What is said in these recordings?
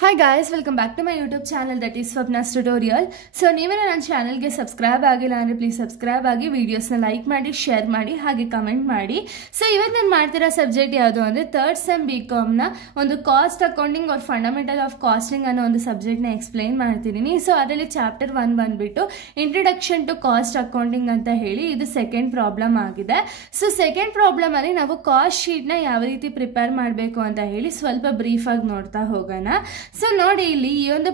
Hi guys, welcome back to my YouTube channel that is Swapna's Tutorial. So ನೀವೇನ ನನ್ನ ಚಾನೆಲ್ಗೆ subscribe ಆಗಿಲ್ಲ ಅಂದರೆ ಪ್ಲೀಸ್ ಸಬ್ಸ್ಕ್ರೈಬ್ ಆಗಿ ವಿಡಿಯೋಸ್ನ ಲೈಕ್ ಮಾಡಿ ಶೇರ್ ಮಾಡಿ ಹಾಗೆ ಕಮೆಂಟ್ ಮಾಡಿ. ಸೊ ಇವತ್ತು ನಾನು ಮಾಡ್ತಿರೋ ಸಬ್ಜೆಕ್ಟ್ ಯಾವುದು ಅಂದರೆ ಥರ್ಡ್ ಸೆಮ್ BComನ ಒಂದು cost accounting or fundamental of costing ಅನ್ನೋ ಒಂದು ಸಬ್ಜೆಕ್ಟ್ನ ಎಕ್ಸ್ಪ್ಲೈನ್ ಮಾಡ್ತಿದ್ದೀನಿ. ಸೊ ಅದರಲ್ಲಿ ಚಾಪ್ಟರ್ 1 ಬಂದ್ಬಿಟ್ಟು ಇಂಟ್ರೊಡಕ್ಷನ್ ಟು ಕಾಸ್ಟ್ ಅಕೌಂಟಿಂಗ್ ಅಂತ ಹೇಳಿ ಇದು ಸೆಕೆಂಡ್ ಪ್ರಾಬ್ಲಮ್ ಆಗಿದೆ. ಸೊ ಸೆಕೆಂಡ್ ಪ್ರಾಬ್ಲಮ್ ಅಲ್ಲಿ ನಾವು ಕಾಸ್ಟ್ ಶೀಟ್ನ ಯಾವ ರೀತಿ ಪ್ರಿಪೇರ್ ಮಾಡಬೇಕು ಅಂತ ಹೇಳಿ ಸ್ವಲ್ಪ ಬ್ರೀಫ್ ಆಗಿ ನೋಡ್ತಾ ಹೋಗೋಣ. ಸೊ ನೋಡಿ ಇಲ್ಲಿ ಈ ಒಂದು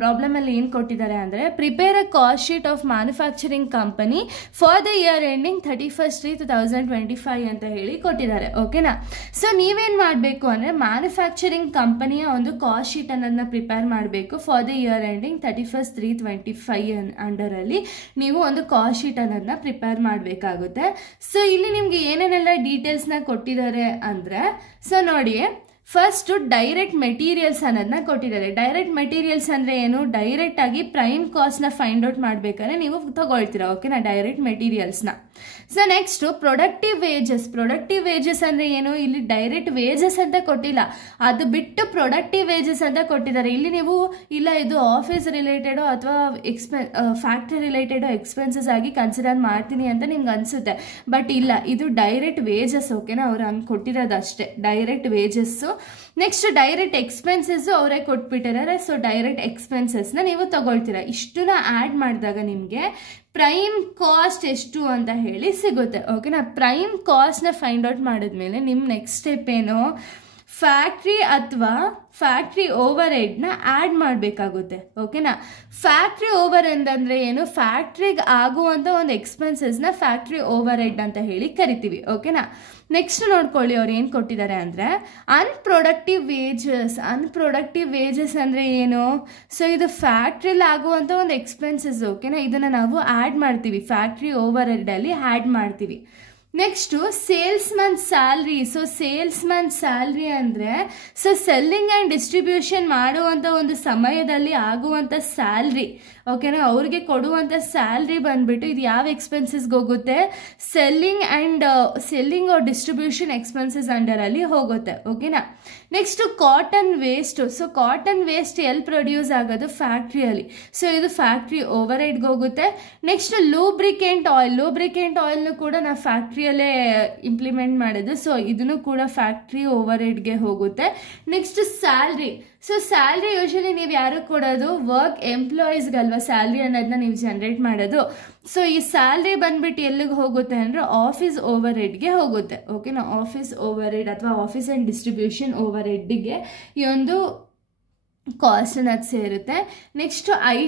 ಪ್ರಾಬ್ಲಮ್ ಅಲ್ಲಿ ಏನ್ ಕೊಟ್ಟಿದ್ದಾರೆ ಅಂದ್ರೆ prepare a cost sheet of manufacturing company for the year ending 31/3/2025 ಅಂತ ಹೇಳಿ ಕೊಟ್ಟಿದ್ದಾರೆ. ಓಕೆನಾ. ಸೊ ನೀವೇನ್ ಮಾಡಬೇಕು ಅಂದ್ರೆ ಮ್ಯಾನುಫ್ಯಾಕ್ಚರಿಂಗ್ ಕಂಪನಿಯ ಒಂದು ಕಾಸ್ಟ್ ಶೀಟ್ ಅನ್ನೋದನ್ನ ಪ್ರಿಪೇರ್ ಮಾಡಬೇಕು for the year ending 31/3/2025 under ಅಲ್ಲಿ ನೀವು ಒಂದು ಕಾಸ್ಟ್ ಶೀಟ್ ಅನ್ನೋದನ್ನ ಪ್ರಿಪೇರ್ ಮಾಡಬೇಕಾಗುತ್ತೆ. ಸೊ ಇಲ್ಲಿ ನಿಮ್ಗೆ ಏನೇನೆಲ್ಲ ಡೀಟೇಲ್ಸ್ ನ ಕೊಟ್ಟಿದ್ದಾರೆ ಅಂದ್ರೆ ಸೊ ನೋಡಿ ಫಸ್ಟ್ ಡೈರೆಕ್ಟ್ ಮೆಟೀರಿಯಲ್ಸ್ ಅನ್ನೋದನ್ನ ಕೊಟ್ಟಿದ್ದಾರೆ. ಡೈರೆಕ್ಟ್ ಮೆಟೀರಿಯಲ್ಸ್ ಅಂದ್ರೆ ಏನು, ಡೈರೆಕ್ಟ್ ಆಗಿ ಪ್ರೈಮ್ ಕಾಸ್ಟ್ ನ ಫೈಂಡ್ ಔಟ್ ಮಾಡ್ಬೇಕಾದ್ರೆ ನೀವು ತಗೊಳ್ತೀರಾ. ಓಕೆನಾ, ಡೈರೆಕ್ಟ್ ಮೆಟೀರಿಯಲ್ಸ್ ನ. So next productive wages. Productive wages ಅಂದ್ರೆ ಏನು, ಇಲ್ಲಿ ಡೈರೆಕ್ಟ್ ವೇಜಸ್ ಅಂತ ಕೊಟ್ಟಿಲ್ಲ, ಅದು ಬಿಟ್ಟು ಪ್ರೊಡಕ್ಟಿವ್ ವೇಜಸ್ ಅಂತ ಕೊಟ್ಟಿದ್ದಾರೆ. ಇಲ್ಲಿ ನೀವು ಇಲ್ಲ ಇದು ಆಫೀಸ್ ರಿಲೇಟೆಡ್ ಅಥವಾ ಫ್ಯಾಕ್ಟರಿ ರಿಲೇಟೆಡ್ ಎಕ್ಸ್ಪೆನ್ಸಸ್ ಆಗಿ ಕನ್ಸಿಡರ್ ಮಾಡ್ತೀನಿ ಅಂತ ನಿಮ್ಗೆ ಅನ್ಸುತ್ತೆ, ಬಟ್ ಇಲ್ಲ, ಇದು ಡೈರೆಕ್ಟ್ ವೇಜಸ್. ಓಕೆನಾ, ಅವ್ರು ಹಂಗೆ ಕೊಟ್ಟಿರೋದು ಅಷ್ಟೇ, direct wages. Next direct expenses ಅವರೇ ಕೊಟ್ಬಿಟ್ಟಿದ್ದಾರೆ. ಸೊ ಡೈರೆಕ್ಟ್ ಎಕ್ಸ್ಪೆನ್ಸಸ್ ನ ನೀವು ತಗೊಳ್ತೀರಾ. ಇಷ್ಟನ್ನ ಆಡ್ ಮಾಡಿದಾಗ ನಿಮ್ಗೆ ಪ್ರೈಮ್ ಕಾಸ್ಟ್ ಎಷ್ಟು ಅಂತ ಹೇಳಿ ಸಿಗುತ್ತೆ. ಓಕೆನಾ, ಪ್ರೈಮ್ ಕಾಸ್ಟ್ ನ ಫೈಂಡ್ ಔಟ್ ಮಾಡಿದ್ಮೇಲೆ ನಿಮ್ ನೆಕ್ಸ್ಟ್ ಸ್ಟೆಪ್ ಏನು, ಫ್ಯಾಕ್ಟ್ರಿ ಅಥವಾ ಫ್ಯಾಕ್ಟ್ರಿ ಓವರ್ ಹೆಡ್ ನ ಆಡ್ ಮಾಡಬೇಕಾಗುತ್ತೆ. ಓಕೆನಾ, ಫ್ಯಾಕ್ಟ್ರಿ ಓವರ್ ಹೆಡ್ ಅಂದ್ರೆ ಏನು, ಫ್ಯಾಕ್ಟ್ರಿಗೆ ಆಗುವಂತ ಒಂದು ಎಕ್ಸ್ಪೆನ್ಸಸ್ ನ ಫ್ಯಾಕ್ಟ್ರಿ ಓವರ್ ಹೆಡ್ ಅಂತ ಹೇಳಿ ಕರಿತೀವಿ. ಓಕೆನಾ. ನೆಕ್ಸ್ಟ್ ನೋಡ್ಕೊಳ್ಳಿ ಅವ್ರು ಏನು ಕೊಟ್ಟಿದ್ದಾರೆ ಅಂದ್ರೆ ಅನ್ಪ್ರೊಡಕ್ಟಿವ್ ವೇಜಸ್. ಅನ್ಪ್ರೊಡಕ್ಟಿವ್ ವೇಜಸ್ ಅಂದ್ರೆ ಏನು, ಸೊ ಇದು ಫ್ಯಾಕ್ಟ್ರಿಲಿ ಆಗುವಂತ ಒಂದು ಎಕ್ಸ್ಪೆನ್ಸಸ್. ಓಕೆನಾ, ಇದನ್ನ ನಾವು ಆಡ್ ಮಾಡ್ತೀವಿ, ಫ್ಯಾಕ್ಟ್ರಿ ಓವರ್ ಹೆಡ್ ಅಲ್ಲಿ ಆಡ್ ಮಾಡ್ತೀವಿ. Next sales Mann salary. So sales Mann salary ಅಂದ್ರೆ ಸೊ ಸೆಲ್ಲಿಂಗ್ ಅಂಡ್ ಡಿಸ್ಟ್ರಿಬ್ಯೂಷನ್ ಮಾಡುವಂತ ಒಂದು ಸಮಯದಲ್ಲಿ ಆಗುವಂತ ಸ್ಯಾಲ್ರಿ. ಓಕೆನಾ, ಅವ್ರಿಗೆ ಕೊಡುವಂತ ಸ್ಯಾಲ್ರಿ ಬಂದ್ಬಿಟ್ಟು ಇದು ಯಾವ ಎಕ್ಸ್ಪೆನ್ಸಸ್ಗೆ ಹೋಗುತ್ತೆ, selling or distribution expenses under ಅಲ್ಲಿ ಹೋಗುತ್ತೆ. ಓಕೆನಾ. Next cotton waste. So cotton waste ಎಲ್ಲಿ ಪ್ರೊಡ್ಯೂಸ್ ಆಗೋದು, ಫ್ಯಾಕ್ಟ್ರಿಯಲ್ಲಿ. ಸೊ ಇದು ಫ್ಯಾಕ್ಟ್ರಿ ಓವರ್ ಹೆಡ್ಗೆ ಹೋಗುತ್ತೆ. Next lubricant oil. ಲೂಬ್ರಿಕೆಂಟ್ ಆಯಿಲ್ನು ಕೂಡ ನಾವು ಫ್ಯಾಕ್ಟ್ರಿಯಲ್ಲೇ ಇಂಪ್ಲಿಮೆಂಟ್ ಮಾಡೋದು. ಸೊ ಇದನ್ನು ಕೂಡ ಫ್ಯಾಕ್ಟ್ರಿ ಓವರ್ ಹೆಡ್ಗೆ ಹೋಗುತ್ತೆ. Next salary. So salary usually ನೀವು ಯಾರು ಕೊಡೋದು, ವರ್ಕ್ ಎಂಪ್ಲಾಯೀಸ್ಗಲ್ವಾ ಸ್ಯಾಲ್ರಿ ಅನ್ನೋದನ್ನ ನೀವು ಜನರೇಟ್ ಮಾಡೋದು. ಸೊ ಈ ಸ್ಯಾಲ್ರಿ ಬಂದ್ಬಿಟ್ಟು ಎಲ್ಲಿಗೆ ಹೋಗುತ್ತೆ ಅಂದ್ರೆ ಆಫೀಸ್ ಓವರ್ ಹೆಡ್ಗೆ ಹೋಗುತ್ತೆ. ಓಕೆನಾ, ಆಫೀಸ್ ಓವರ್ ಹೆಡ್ ಅಥವಾ ಆಫೀಸ್ ಅಂಡ್ ಡಿಸ್ಟ್ರಿಬ್ಯೂಷನ್ ಓವರ್ ಹೆಡ್ಗೆ ಈ ಒಂದು ಕಾಸ್ಟ್ ಅನ್ನೋದು ಸೇರುತ್ತೆ. ನೆಕ್ಸ್ಟ್ ಐ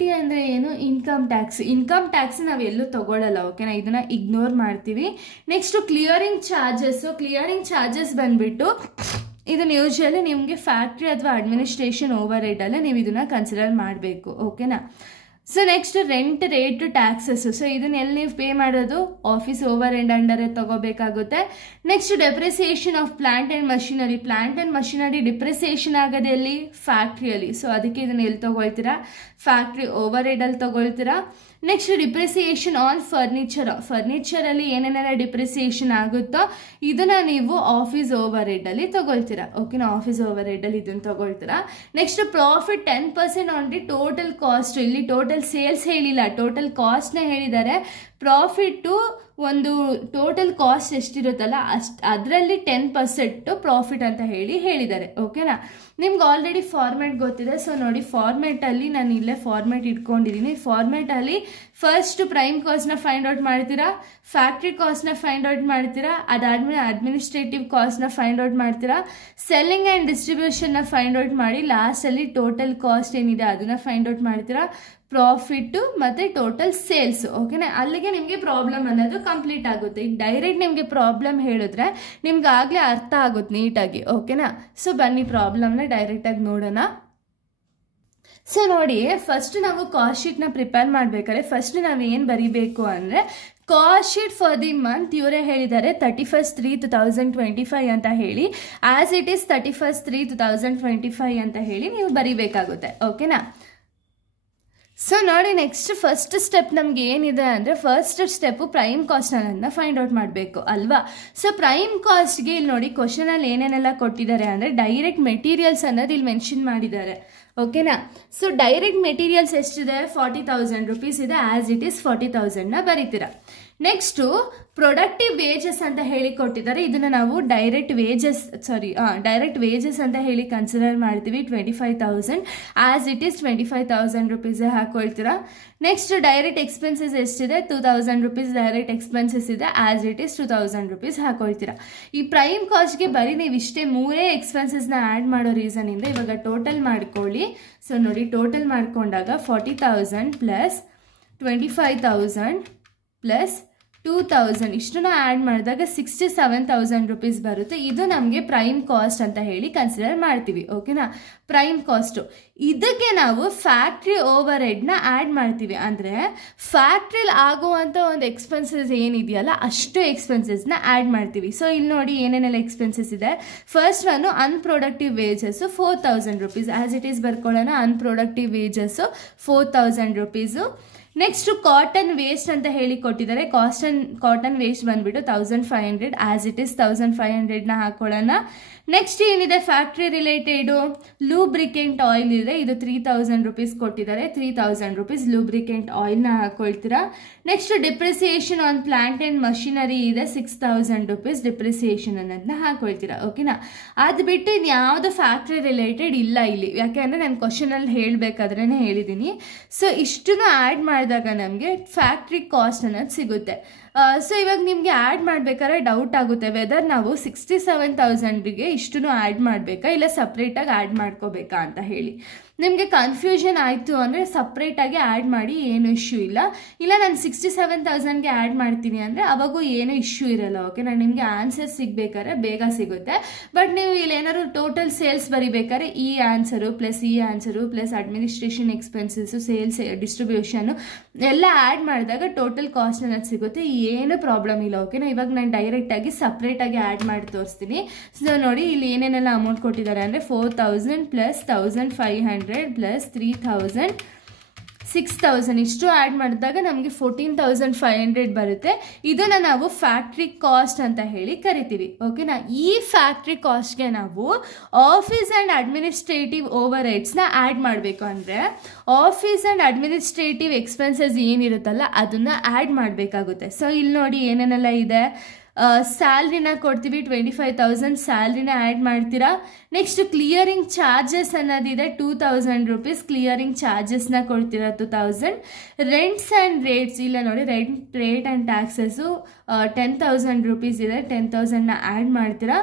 ಟಿ ಅಂದರೆ ಏನು, ಇನ್ಕಮ್ ಟ್ಯಾಕ್ಸ್. ಇನ್ಕಮ್ ಟ್ಯಾಕ್ಸ್ ನಾವು ಎಲ್ಲೂ ತಗೊಳ್ಳಲ್ಲ. ಓಕೆನಾ, ಇದನ್ನ ಇಗ್ನೋರ್ ಮಾಡ್ತೀವಿ. Next clearing charges. Clearing charges ಬಂದ್ಬಿಟ್ಟು ಇದನ್ನ ಯೂಶಲಿ ನಿಮಗೆ ಫ್ಯಾಕ್ಟ್ರಿ ಅಥವಾ ಅಡ್ಮಿನಿಸ್ಟ್ರೇಷನ್ ಓವರ್ ಹೆಡ್ ಅಲ್ಲೇ ನೀವು ಇದನ್ನ ಕನ್ಸಿಡರ್ ಮಾಡಬೇಕು. ಓಕೆನಾ. So next rent rate taxes. So ಇದನ್ನ ಎಲ್ಲಿ ನೀವು ಪೇ ಮಾಡೋದು, ಆಫೀಸ್ ಓವರ್ ಹೆಡ್ ಅಂಡರ್ ತಗೋಬೇಕಾಗುತ್ತೆ. Next depreciation of plant and machinery. Plant and machinery depreciation ಆಗೋದು ಎಲ್ಲಿ, ಫ್ಯಾಕ್ಟ್ರಿಯಲ್ಲಿ. ಸೊ ಅದಕ್ಕೆ ಇದನ್ನ ಎಲ್ಲಿ ತಗೊಳ್ತೀರಾ, ಫ್ಯಾಕ್ಟ್ರಿ ಓವರ್ ಹೆಡ್ ಅಲ್ಲಿ ತಗೊಳ್ತೀರಾ. Next depreciation on furniture. Furniture ಅಲ್ಲಿ ಏನೇನೆಲ್ಲ ಡಿಪ್ರಿಸಿಯೇಷನ್ ಆಗುತ್ತೋ ಇದನ್ನ ನೀವು ಆಫೀಸ್ ಓವರ್ ಹೆಡ್ ಅಲ್ಲಿ ತಗೊಳ್ತೀರಾ. ಓಕೆನಾ, ಆಫೀಸ್ ಓವರ್ ಹೆಡ್ ಅಲ್ಲಿ ಇದನ್ನ ತಗೊಳ್ತೀರಾ. Next profit 10% on the total cost. ಇಲ್ಲಿ ಟೋಟಲ್ ಸೇಲ್ಸ್ ಹೇಳಿಲ್ಲ, ಟೋಟಲ್ ಕಾಸ್ಟ್ ನ ಹೇಳಿದ್ದಾರೆ. ಪ್ರಾಫಿಟ್ ಒಂದು ಟೋಟಲ್ ಕಾಸ್ಟ್ ಎಷ್ಟಿರುತ್ತಲ್ಲ ಅದರಲ್ಲಿ 10% ಪ್ರಾಫಿಟ್ ಅಂತ ಹೇಳಿದ್ದಾರೆ. ಓಕೆನಾ, ನಿಮ್ಗೆ ಆಲ್ರೆಡಿ ಫಾರ್ಮ್ಯಾಟ್ ಗೊತ್ತಿದೆ. ಸೊ ನೋಡಿ ಫಾರ್ಮ್ಯಾಟ್ ಅಲ್ಲಿ ನಾನು ಇಲ್ಲೇ ಫಾರ್ಮ್ಯಾಟ್ ಇಟ್ಕೊಂಡಿದ್ದೀನಿ. ಫಾರ್ಮ್ಯಾಟ್ ಅಲ್ಲಿ ಫಸ್ಟ್ ಪ್ರೈಮ್ ಕಾಸ್ಟ್ ನ ಫೈಂಡ್ ಔಟ್ ಮಾಡ್ತೀರಾ, ಫ್ಯಾಕ್ಟ್ರಿ ಕಾಸ್ಟ್ ನ ಫೈಂಡ್ ಔಟ್ ಮಾಡ್ತೀರಾ, ಅದಾದ್ಮೇಲೆ ಅಡ್ಮಿನಿಸ್ಟ್ರೇಟಿವ್ ಕಾಸ್ಟ್ ನ ಫೈಂಡ್ ಔಟ್ ಮಾಡ್ತೀರಾ, ಸೆಲ್ಲಿಂಗ್ ಅಂಡ್ ಡಿಸ್ಟ್ರಿಬ್ಯೂಷನ್ ನ ಫೈಂಡ್ ಔಟ್ ಮಾಡಿ ಲಾಸ್ಟ್ ಅಲ್ಲಿ ಟೋಟಲ್ ಕಾಸ್ಟ್ ಏನಿದೆ ಅದನ್ನ ಫೈಂಡ್ ಔಟ್ ಮಾಡ್ತೀರಾ, ಪ್ರಾಫಿಟ್ ಮತ್ತೆ ಟೋಟಲ್ ಸೇಲ್ಸ್. ಓಕೆನಾ, ಅಲ್ಲಿಗೆ ನಿಮಗೆ ಪ್ರಾಬ್ಲಮ್ ಅನ್ನೋದು ಕಂಪ್ಲೀಟ್ ಆಗುತ್ತೆ. ಈಗ ಡೈರೆಕ್ಟ್ ನಿಮಗೆ ಪ್ರಾಬ್ಲಮ್ ಹೇಳಿದ್ರೆ ನಿಮ್ಗೆ ಆಗ್ಲೇ ಅರ್ಥ ಆಗುತ್ತೆ ನೀಟಾಗಿ. ಓಕೆನಾ, ಸೊ ಬನ್ನಿ ಪ್ರಾಬ್ಲಮ್ನ ಡೈರೆಕ್ಟ್ ಆಗಿ ನೋಡೋಣ. ಸೊ ನೋಡಿ ಫಸ್ಟ್ ನಾವು ಕಾಸ್ಟ್ ಶೀಟ್ ನ ಪ್ರಿಪೇರ್ ಮಾಡ್ಬೇಕಾದ್ರೆ ಫಸ್ಟ್ ನಾವು ಏನ್ ಬರಿಬೇಕು ಅಂದ್ರೆ cost sheet for the month ಇವರೇ ಹೇಳಿದ್ದಾರೆ 31/3/2025 ಅಂತ ಹೇಳಿ, ಆಸ್ ಇಟ್ ಈಸ್ 31/3/2025 ಅಂತ ಹೇಳಿ ನೀವು ಬರಿಬೇಕಾಗುತ್ತೆ. ಓಕೆನಾ. ಸೊ ನೋಡಿ, ನೆಕ್ಸ್ಟ್ ಫಸ್ಟ್ ಸ್ಟೆಪ್ ನಮ್ಗೆ ಏನಿದೆ ಅಂದರೆ, ಫಸ್ಟ್ ಸ್ಟೆಪ್ಪು ಪ್ರೈಮ್ ಕಾಸ್ಟ್ ಅನ್ನೋದನ್ನ ಫೈಂಡ್ ಔಟ್ ಮಾಡಬೇಕು ಅಲ್ವಾ. ಸೊ ಪ್ರೈಮ್ ಕಾಸ್ಟ್ಗೆ ಇಲ್ಲಿ ನೋಡಿ ಕ್ವಶನಲ್ಲಿ ಏನೇನೆಲ್ಲ ಕೊಟ್ಟಿದ್ದಾರೆ ಅಂದರೆ, ಡೈರೆಕ್ಟ್ ಮೆಟೀರಿಯಲ್ಸ್ ಅನ್ನೋದು ಇಲ್ಲಿ ಮೆನ್ಷನ್ ಮಾಡಿದ್ದಾರೆ. ಓಕೆನಾ. ಸೊ ಡೈರೆಕ್ಟ್ ಮೆಟೀರಿಯಲ್ಸ್ ಎಷ್ಟಿದೆ, 40,000 rupees ಇದೆ. ಆ್ಯಸ್ ಇಟ್ ಈಸ್ 40,000ನ ಬರೀತೀರಾ. ನೆಕ್ಸ್ಟು ಪ್ರೊಡಕ್ಟಿವ್ ವೇಜಸ್ ಅಂತ ಹೇಳಿ ಕೊಟ್ಟಿದ್ದಾರೆ. ಇದನ್ನು ನಾವು ಡೈರೆಕ್ಟ್ ವೇಜಸ್ ಅಂತ ಹೇಳಿ ಕನ್ಸಿಡರ್ ಮಾಡ್ತೀವಿ. 25,000 ಆ್ಯಸ್ ಇಟ್ ಈಸ್ 25,000 rupees ಹಾಕೊಳ್ತೀರಾ. ನೆಕ್ಸ್ಟ್ ಡೈರೆಕ್ಟ್ ಎಕ್ಸ್ಪೆನ್ಸಸ್ ಎಷ್ಟಿದೆ, 2,000 rupees ಡೈರೆಕ್ಟ್ ಎಕ್ಸ್ಪೆನ್ಸಸ್ ಇದೆ. ಆ್ಯಸ್ ಇಟ್ ಈಸ್ 2,000 rupees ಹಾಕೊಳ್ತೀರಾ. ಈ ಪ್ರೈಮ್ ಕಾಸ್ಟ್ಗೆ ಬರೀ ನೀವು ಇಷ್ಟೇ 3 ಎಕ್ಸ್ಪೆನ್ಸಸ್ನ ಆ್ಯಡ್ ಮಾಡೋ ರೀಸನಿಂದ ಇವಾಗ ಟೋಟಲ್ ಮಾಡ್ಕೊಳ್ಳಿ. ಸೊ ನೋಡಿ, ಟೋಟಲ್ ಮಾಡ್ಕೊಂಡಾಗ 40,000 ಪ್ಲಸ್ 25,000 ಪ್ಲಸ್ 2,000 ಇಷ್ಟನ್ನು ಆ್ಯಡ್ ಮಾಡಿದಾಗ 67,000 rupees ಬರುತ್ತೆ. ಇದು ನಮಗೆ ಪ್ರೈಮ್ ಕಾಸ್ಟ್ ಅಂತ ಹೇಳಿ ಕನ್ಸಿಡರ್ ಮಾಡ್ತೀವಿ. ಓಕೆನಾ. ಪ್ರೈಮ್ ಕಾಸ್ಟು ಇದಕ್ಕೆ ನಾವು ಫ್ಯಾಕ್ಟ್ರಿ ಓವರ್ ಹೆಡ್ನ ಆ್ಯಡ್ ಮಾಡ್ತೀವಿ. ಅಂದರೆ ಫ್ಯಾಕ್ಟ್ರಿಲಿ ಆಗುವಂಥ ಒಂದು ಎಕ್ಸ್ಪೆನ್ಸಸ್ ಏನಿದೆಯಲ್ಲ ಅಷ್ಟು ಎಕ್ಸ್ಪೆನ್ಸಸ್ನ ಆ್ಯಡ್ ಮಾಡ್ತೀವಿ. ಸೊ ಇಲ್ಲಿ ನೋಡಿ ಏನೇನೆಲ್ಲ ಎಕ್ಸ್ಪೆನ್ಸಸ್ ಇದೆ. First one unproductive wages 4,000 rupees. As it is ಬರ್ಕೊಳ್ಳೋಣ. Unproductive wages 4,000 rupees. Next cotton waste ಅಂತ ಹೇಳಿ ಕೊಟ್ಟಿದ್ದಾರೆ. ಕಾಟನ್ ವೇಸ್ಟ್ ಬಂದ್ಬಿಟ್ಟು 1,500. ಆ್ಯಸ್ ಇಟ್ ಈಸ್ 1,500ನ ಹಾಕೊಳ್ಳೋಣ. ನೆಕ್ಸ್ಟ್ ಏನಿದೆ ಫ್ಯಾಕ್ಟ್ರಿ ರಿಲೇಟೆಡು, ಲೂಬ್ರಿಕೆಂಟ್ ಆಯಿಲ್ ಇದೆ. ಇದು 3,000 rupees ಕೊಟ್ಟಿದ್ದಾರೆ. 3,000 rupees ಲೂಬ್ರಿಕೆಂಟ್ ಆಯಿಲ್ನ ಹಾಕೊಳ್ತೀರಾ. Next depreciation on plant and machinery ಇದೆ. 6,000 rupees ಡಿಪ್ರಿಸಿಯೇಷನ್ ಅನ್ನೋದನ್ನ ಹಾಕೊಳ್ತೀರಾ. ಓಕೆನಾ. ಅದು ಬಿಟ್ಟು ಇನ್ಯಾವುದು ಫ್ಯಾಕ್ಟ್ರಿ ರಿಲೇಟೆಡ್ ಇಲ್ಲ ಇಲ್ಲಿ, ಯಾಕೆ ಅಂದರೆ ನಾನು ಕ್ವಶನಲ್ಲಿ ಹೇಳಬೇಕಾದ್ರೇ ಹೇಳಿದ್ದೀನಿ. ಸೊ ಇಷ್ಟನ್ನು ಆ್ಯಡ್ ಮಾಡಿದಾಗ ನಮಗೆ ಫ್ಯಾಕ್ಟ್ರಿ ಕಾಸ್ಟ್ ಅನ್ನೋದು ಸಿಗುತ್ತೆ. ಸೊ ಇವಾಗ ನಿಮಗೆ ಆ್ಯಡ್ ಮಾಡಬೇಕಾದ್ರೆ ಡೌಟ್ ಆಗುತ್ತೆ, ವೆದರ್ ನಾವು 67,000ಗೆ ಇಷ್ಟನ್ನು ಆ್ಯಡ್ ಮಾಡಬೇಕಾ ಇಲ್ಲ ಸಪ್ರೇಟಾಗಿ ಆ್ಯಡ್ ಮಾಡ್ಕೋಬೇಕಾ ಅಂತ ಹೇಳಿ. ನಿಮಗೆ ಕನ್ಫ್ಯೂಷನ್ ಆಯಿತು ಅಂದರೆ ಸಪ್ರೇಟಾಗಿ ಆ್ಯಡ್ ಮಾಡಿ, ಏನು ಇಶ್ಯೂ ಇಲ್ಲ. ಇಲ್ಲ ನಾನು 67,000ಗೆ ಆ್ಯಡ್ ಮಾಡ್ತೀನಿ ಅಂದರೆ ಅವಾಗೂ ಏನೂ ಇಶ್ಯೂ ಇರಲ್ಲ. ಓಕೆ. ನಾನು ನಿಮಗೆ ಆನ್ಸರ್ ಸಿಗಬೇಕಾದ್ರೆ ಬೇಗ ಸಿಗುತ್ತೆ. ಬಟ್ ನೀವು ಇಲ್ಲಿ ಏನಾದ್ರು ಟೋಟಲ್ ಸೇಲ್ಸ್ ಬರಿಬೇಕಾದ್ರೆ ಈ answer plus administration expenses, sales, distribution ಎಲ್ಲ ಆ್ಯಡ್ ಮಾಡಿದಾಗ ಟೋಟಲ್ ಕಾಸ್ಟ್ ಅನ್ನೋದು ಸಿಗುತ್ತೆ. ಏನು ಪ್ರಾಬ್ಲಮ್ ಇಲ್ಲ. ಓಕೆನಾ. ಇವಾಗ ನಾನು ಡೈರೆಕ್ಟಾಗಿ ಸಪ್ರೇಟಾಗಿ ಆ್ಯಡ್ ಮಾಡಿ ತೋರಿಸ್ತೀನಿ. ಸೊ ನೋಡಿ, ಇಲ್ಲಿ ಏನೇನೆಲ್ಲ ಅಮೌಂಟ್ ಕೊಟ್ಟಿದ್ದಾರೆ ಅಂದರೆ 4,000 ಪ್ಲಸ್ 1,500 ಪ್ಲಸ್ 3,000 6,000 ಇಷ್ಟು ಆ್ಯಡ್ ಮಾಡಿದಾಗ ನಮಗೆ 14,500 ಬರುತ್ತೆ. ಇದನ್ನು ನಾವು ಫ್ಯಾಕ್ಟ್ರಿ ಕಾಸ್ಟ್ ಅಂತ ಹೇಳಿ ಕರಿತೀವಿ. ಓಕೆನಾ. ಈ ಫ್ಯಾಕ್ಟ್ರಿ ಕಾಸ್ಟ್ಗೆ ನಾವು ಆಫೀಸ್ ಆ್ಯಂಡ್ ಅಡ್ಮಿನಿಸ್ಟ್ರೇಟಿವ್ ಓವರ್ ಹೆಡ್ಸ್ನ ಆ್ಯಡ್ ಮಾಡಬೇಕು. ಅಂದರೆ ಆಫೀಸ್ ಆ್ಯಂಡ್ ಅಡ್ಮಿನಿಸ್ಟ್ರೇಟಿವ್ ಎಕ್ಸ್ಪೆನ್ಸಸ್ ಏನಿರುತ್ತಲ್ಲ ಅದನ್ನು ಆ್ಯಡ್ ಮಾಡಬೇಕಾಗುತ್ತೆ. ಸೊ ಇಲ್ಲಿ ನೋಡಿ ಏನೇನೆಲ್ಲ ಇದೆ. ಸ್ಯಾಲ್ರಿನ ಕೊಡ್ತೀವಿ, 25,000 ಸ್ಯಾಲ್ರಿನ ಆ್ಯಡ್ ಮಾಡ್ತೀರಾ. ನೆಕ್ಸ್ಟ್ ಕ್ಲಿಯರಿಂಗ್ ಚಾರ್ಜಸ್ ಅನ್ನೋದಿದೆ 2,000 rupees. ಕ್ಲಿಯರಿಂಗ್ ಚಾರ್ಜಸ್ನ ಕೊಡ್ತೀರಾ 2,000. ರೆಂಟ್ಸ್ ಆ್ಯಂಡ್ ರೇಟ್ಸ್ ಇಲ್ಲ ನೋಡಿ, ರೇಟ್ ಆ್ಯಂಡ್ ಟ್ಯಾಕ್ಸಸ್ಸು 10,000 rupees ಇದೆ. 10,000ನ ಆ್ಯಡ್ ಮಾಡ್ತೀರಾ.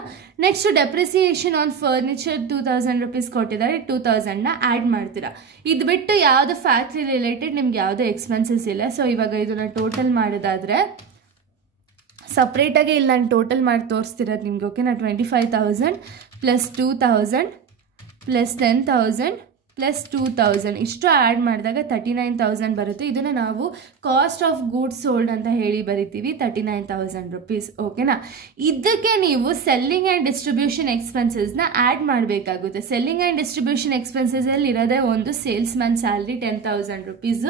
Next depreciation on furniture 2,000 rupees ಕೊಟ್ಟಿದ್ದಾರೆ. 2,000ನ ಆ್ಯಡ್ ಮಾಡ್ತೀರಾ. ಇದು ಬಿಟ್ಟು ಯಾವುದು ಫ್ಯಾಕ್ಟ್ರಿ ರಿಲೇಟೆಡ್ ನಿಮ್ಗೆ ಯಾವುದೇ ಎಕ್ಸ್ಪೆನ್ಸಸ್ ಇಲ್ಲ. ಸೊ ಇವಾಗ ಇದನ್ನು ಟೋಟಲ್ ಮಾಡೋದಾದರೆ ಸಪ್ರೇಟಾಗಿ ಇಲ್ಲಿ ನಾನು ಟೋಟಲ್ ಮಾಡಿ ತೋರಿಸ್ತಿರೋದು ನಿಮ್ಗೆ. ಓಕೆನಾ. 25,000 ಪ್ಲಸ್ 2,000 ಪ್ಲಸ್ 10,000 ಪ್ಲಸ್ 2,000 ಇಷ್ಟು ಆ್ಯಡ್ ಮಾಡಿದಾಗ 39,000 ಬರುತ್ತೆ. ಇದನ್ನು ನಾವು ಕಾಸ್ಟ್ ಆಫ್ ಗೂಡ್ಸ್ ಸೋಲ್ಡ್ ಅಂತ ಹೇಳಿ ಬರಿತೀವಿ, 39,000 rupees. ಓಕೆನಾ. ಇದಕ್ಕೆ ನೀವು ಸೆಲ್ಲಿಂಗ್ ಆ್ಯಂಡ್ ಡಿಸ್ಟ್ರಿಬ್ಯೂಷನ್ ಎಕ್ಸ್ಪೆನ್ಸಸ್ನ ಆ್ಯಡ್ ಮಾಡಬೇಕಾಗುತ್ತೆ. ಸೆಲ್ಲಿಂಗ್ ಆ್ಯಂಡ್ ಡಿಸ್ಟ್ರಿಬ್ಯೂಷನ್ ಎಕ್ಸ್ಪೆನ್ಸಸಲ್ಲಿ ಇರೋದೇ ಒಂದು salesman salary 10,000 rupees.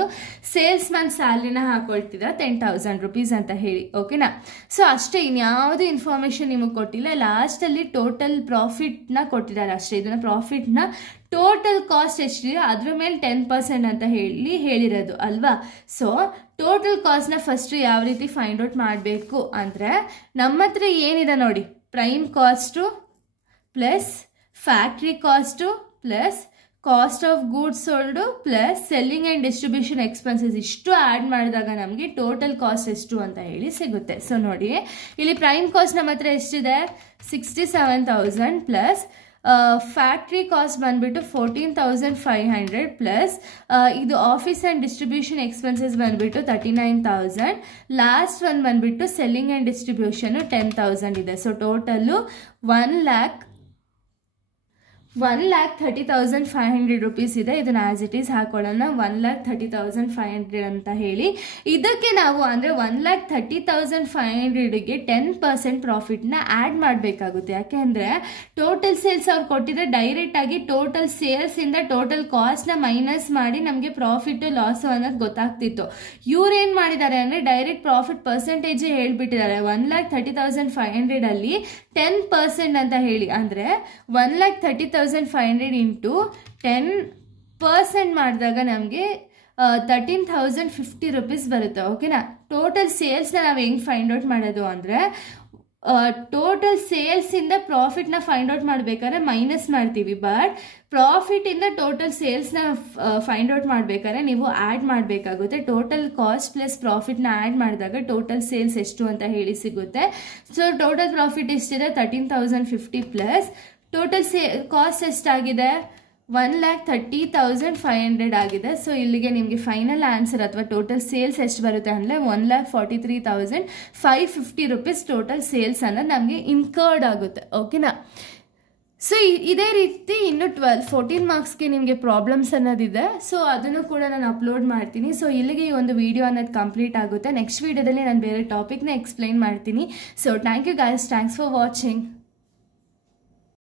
Salesman ಸ್ಯಾಲ್ರಿನ ಹಾಕೊಳ್ತಿದ್ರೆ 10,000 rupees ಅಂತ ಹೇಳಿ. ಓಕೆನಾ. ಸೊ ಅಷ್ಟೇ, ಇನ್ಯಾವುದು ಇನ್ಫಾರ್ಮೇಷನ್ ನಿಮಗೆ ಕೊಟ್ಟಿಲ್ಲ. ಲಾಸ್ಟಲ್ಲಿ ಟೋಟಲ್ ಪ್ರಾಫಿಟ್ನ ಕೊಟ್ಟಿದ್ದಾರೆ ಅಷ್ಟೇ. ಇದನ್ನು ಪ್ರಾಫಿಟ್ನ ಟೋಟಲ್ ಕಾಸ್ಟ್ ಎಷ್ಟಿದೆ ಅದ್ರ ಮೇಲೆ 10% ಅಂತ ಹೇಳಿರೋದು ಅಲ್ವಾ. ಸೊ ಟೋಟಲ್ ಕಾಸ್ಟ್ನ ಫಸ್ಟ್ ಯಾವ ರೀತಿ ಫೈಂಡ್ ಔಟ್ ಮಾಡಬೇಕು ಅಂದರೆ, ನಮ್ಮ ಹತ್ರ ಏನಿದೆ ನೋಡಿ, prime cost plus factory cost plus cost of goods sold plus selling and distribution expenses ಇಷ್ಟು ಆ್ಯಡ್ ಮಾಡಿದಾಗ ನಮಗೆ ಟೋಟಲ್ ಕಾಸ್ಟ್ ಎಷ್ಟು ಅಂತ ಹೇಳಿ ಸಿಗುತ್ತೆ. ಸೊ ನೋಡಿ, ಇಲ್ಲಿ ಪ್ರೈಮ್ ಕಾಸ್ಟ್ ನಮ್ಮ ಹತ್ರ ಎಷ್ಟಿದೆ, 67,000 ಪ್ಲಸ್ ಫ್ಯಾಕ್ಟ್ರಿ ಕಾಸ್ಟ್ ಬಂದ್ಬಿಟ್ಟು 14,500 ಪ್ಲಸ್ ಇದು ಆಫೀಸ್ ಆ್ಯಂಡ್ ಡಿಸ್ಟ್ರಿಬ್ಯೂಷನ್ ಎಕ್ಸ್ಪೆನ್ಸಸ್ ಬಂದ್ಬಿಟ್ಟು 39,000. ಲಾಸ್ಟ್ ಒನ್ ಬಂದ್ಬಿಟ್ಟು ಸೆಲ್ಲಿಂಗ್ ಆ್ಯಂಡ್ ಡಿಸ್ಟ್ರಿಬ್ಯೂಷನು 10,000 ಇದೆ. ಸೊ ಟೋಟಲ್ಲು 1,30,500 rupees ಇದೆ. ಇದನ್ನ ಆಸ್ ಇಟ್ ಈಸ್ ಹಾಕೊಳ್ಳೋಣ 1,30,500 ಅಂತ ಹೇಳಿ. ಇದಕ್ಕೆ ನಾವು ಅಂದರೆ 1,30,500ಗೆ 10% ಪ್ರಾಫಿಟ್ನ ಆ್ಯಡ್ ಮಾಡಬೇಕಾಗುತ್ತೆ. ಯಾಕೆ ಅಂದರೆ ಟೋಟಲ್ ಸೇಲ್ಸ್ ಅವ್ರು ಕೊಟ್ಟಿದ್ರೆ ಡೈರೆಕ್ಟಾಗಿ ಟೋಟಲ್ ಸೇಲ್ಸಿಂದ ಟೋಟಲ್ ಕಾಸ್ಟ್ನ ಮೈನಸ್ ಮಾಡಿ ನಮಗೆ ಪ್ರಾಫಿಟ್ಟು ಲಾಸು ಅನ್ನೋದು ಗೊತ್ತಾಗ್ತಿತ್ತು. ಇವ್ರು ಏನು ಮಾಡಿದ್ದಾರೆ ಅಂದರೆ ಡೈರೆಕ್ಟ್ ಪ್ರಾಫಿಟ್ ಪರ್ಸೆಂಟೇಜೇ ಹೇಳ್ಬಿಟ್ಟಿದ್ದಾರೆ. 1,30,500ಅಲ್ಲಿ 10% ಅಂತ ಹೇಳಿ ಅಂದರೆ 1,30,500 ಇಂಟು 10% ಮಾಡಿದಾಗ ನಮಗೆ 13,050 rupees ಬರುತ್ತೆ. ಓಕೆನಾ. ಟೋಟಲ್ ಸೇಲ್ಸ್ನ ನಾವು ಹೆಂಗೆ ಫೈಂಡ್ ಔಟ್ ಮಾಡೋದು ಅಂದರೆ ಟೋಟಲ್ ಸೇಲ್ಸಿಂದ ಪ್ರಾಫಿಟ್ನ ಫೈಂಡ್ ಔಟ್ ಮಾಡಬೇಕಾದ್ರೆ ಮೈನಸ್ ಮಾಡ್ತೀವಿ. ಬಟ್ ಪ್ರಾಫಿಟಿಂದ ಟೋಟಲ್ ಸೇಲ್ಸ್ನ ಫೈಂಡ್ ಔಟ್ ಮಾಡಬೇಕಾದ್ರೆ ನೀವು ಆ್ಯಡ್ ಮಾಡಬೇಕಾಗುತ್ತೆ. ಟೋಟಲ್ ಕಾಸ್ಟ್ ಪ್ಲಸ್ ಪ್ರಾಫಿಟ್ನ ಆ್ಯಡ್ ಮಾಡಿದಾಗ ಟೋಟಲ್ ಸೇಲ್ಸ್ ಎಷ್ಟು ಅಂತ ಹೇಳಿ ಸಿಗುತ್ತೆ. ಸೊ ಟೋಟಲ್ ಪ್ರಾಫಿಟ್ ಎಷ್ಟಿದೆ 13,050 ಪ್ಲಸ್ ಟೋಟಲ್ ಕಾಸ್ಟ್ ಎಷ್ಟಾಗಿದೆ 1,30,500 ಆಗಿದೆ. ಸೊ ಇಲ್ಲಿಗೆ ನಿಮಗೆ ಫೈನಲ್ ಆನ್ಸರ್ ಅಥವಾ ಟೋಟಲ್ ಸೇಲ್ಸ್ ಎಷ್ಟು ಬರುತ್ತೆ ಅಂದರೆ 1,43,550 rupees ಟೋಟಲ್ ಸೇಲ್ಸ್ ಅನ್ನೋದು ನಮಗೆ ಇನ್ಕರ್ಡ್ ಆಗುತ್ತೆ. ಓಕೆನಾ. ಸೊ ಇದೇ ರೀತಿ ಇನ್ನು 14 ಮಾರ್ಕ್ಸ್ಗೆ ನಿಮಗೆ ಪ್ರಾಬ್ಲಮ್ಸ್ ಅನ್ನೋದಿದೆ. ಸೊ ಅದನ್ನು ಕೂಡ ನಾನು ಅಪ್ಲೋಡ್ ಮಾಡ್ತೀನಿ. ಸೊ ಇಲ್ಲಿಗೆ ಈ ಒಂದು ವಿಡಿಯೋ ಅನ್ನೋದು ಕಂಪ್ಲೀಟ್ ಆಗುತ್ತೆ. ನೆಕ್ಸ್ಟ್ ವಿಡಿಯೋದಲ್ಲಿ ನಾನು ಬೇರೆ ಟಾಪಿಕ್ನ ಎಕ್ಸ್ಪ್ಲೈನ್ ಮಾಡ್ತೀನಿ. So thank you guys, thanks for watching.